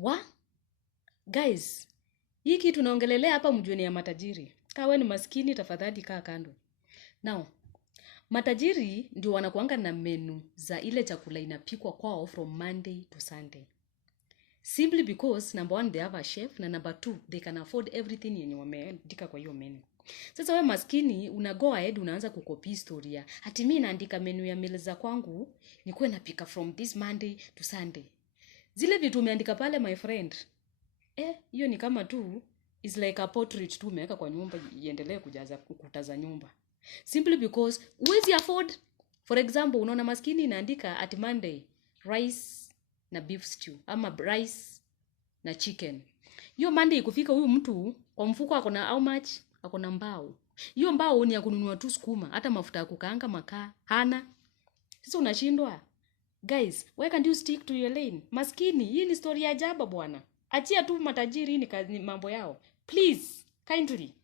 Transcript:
Wa? Guys, hii kitu naongelelea hapa mjue ni ya matajiri. Kama wewe ni maskini tafadhali kaa kando. Now, matajiri ndio wanakuanga na menu za ile chakula inapikwa kwao from Monday to Sunday. Simply because number one, they have a chef, na number two, they can afford everything yenye wameandika kwa hiyo menu. Sasa wewe maskini una go ahead unaanza kukopi historia. Ati mimi naandika menu ya meals za kwangu nikuwe napika from this Monday to Sunday. Zile vitu umeandika pale my friend. Hiyo ni kama tu is like a portrait tu umeweka kwa nyumba iendelee kujaza ukuta za nyumba. Simply because huwezi afford. For example, unaona maskini inaandika at Monday rice na beef stew ama rice na chicken. Hiyo Monday ikufika huyu mtu kwa mfuko akona how much? Akona mbao. Hiyo mbao ni ya kununua tu sukuma, hata mafuta ya kukaanga makaa hana. Sasa unashindwa. Guys, why can't you stick to your lane? Maskini, hii ni story ya ajabu bwana. Achia tu matajiri ni mambo yao. Please, kindly.